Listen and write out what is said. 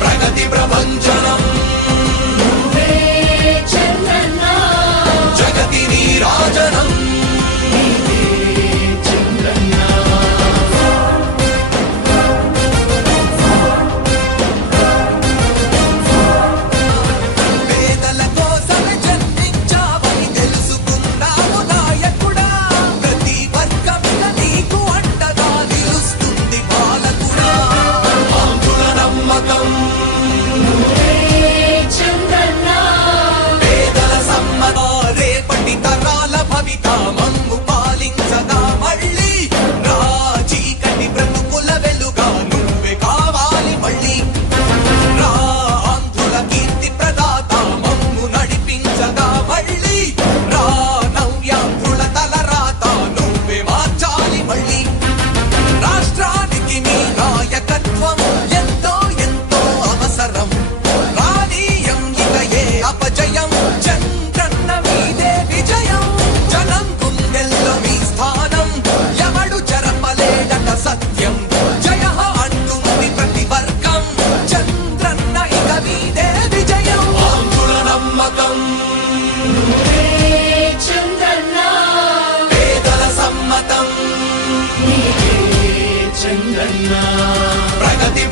ప్రగతి ప్రపంచం. జగన్నా ప్రగతి